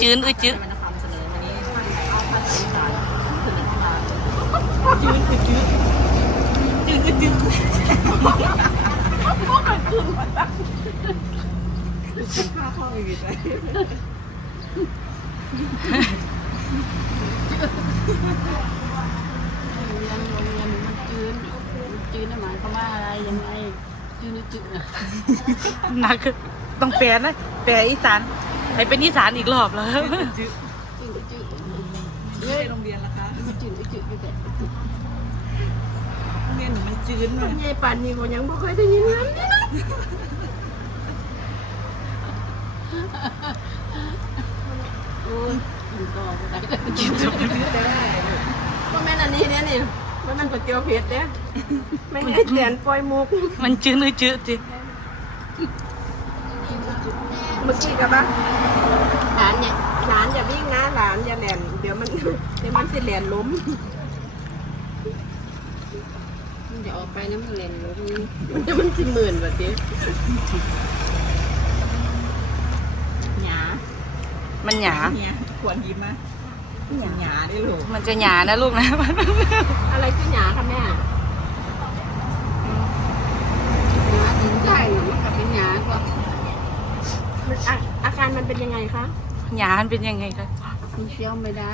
จืนอือจื้อมันนอวันนี้เอจืดคือจืดจืดคือจืดพวกันคืนมาจังข้าเข้าไปอยู่ใจโรงเรียนโรงเรียนมันจืนมันจืนนะหมายความว่าอะไรยังไงจืนจืดอะหนักต้องแปลนะแปลอีสาน ให้เป็นอีสานอีกรอบแล้วจืดจืนหรือจืดเฮ้ยโรงเรียนละคะมันจืนหรือจืดอยู่แต่โรงเรียนหนูมันจืดเลยยายป่านนี้ก็ยังไม่เคยได้ยินนั้นนี่นะโอ้ยกินต่อไปได้กินจบก็แม่นอันนี้เนี่ยนี่ว่ามันก๋วยเตี๋ยวเผ็ดเนี่ยไม่ได้เตียนปล่อยมุก มันจืนอือจื้อจิ เมื่อกี้กับปะหลานเนี่ยหลานอย่าวิ่งนะหลานอย่าแหลนเดี๋ยวมันเดี๋ยวมันจะแหลนล้มมันจะออกไปนะมันแหลนล้มมันจะมันสิหมื่นแบบนี้หยามันหยาเนี่ยควรยิ้มไหมหยาได้ลูกมันจะหยานะลูกนะ อะไรคือหยาคะแม่หยาถึงใจมันก็เป็นหยาก็ มันอาอาการมันเป็นยังไงคะ หยามันเป็นยังไงคะ มันเคี้ยวไม่ได้